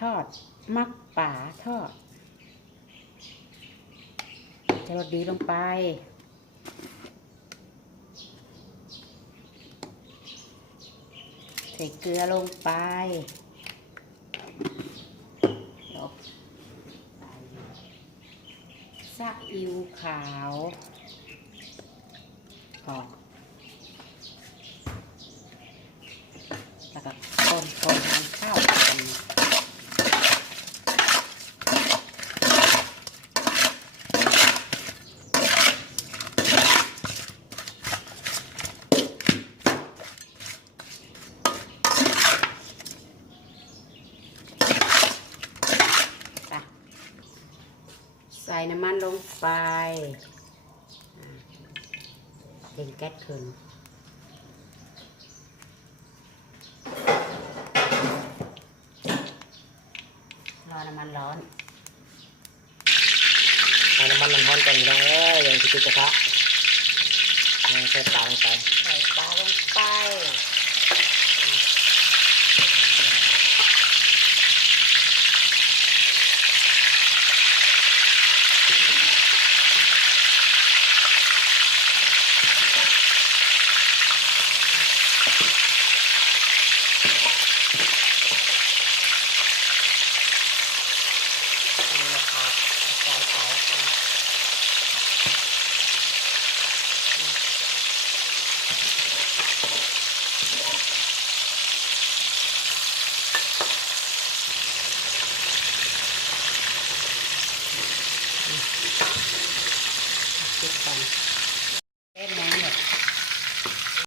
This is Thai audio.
ทอดมักป่าทอดจะรสดีลงไปใส่เกลือลงไปซีอิ๊วขาวพอแล้วก็คนให้เข้ากันใส่น้ำมันลงไปเร่งแก๊สขึ้นรอน้ำมันร้อนให้น้ำมันร้อนก่อนเลยอย่างที่ติดกระทะใส่ปลาลงไปใส่ปลาลงไป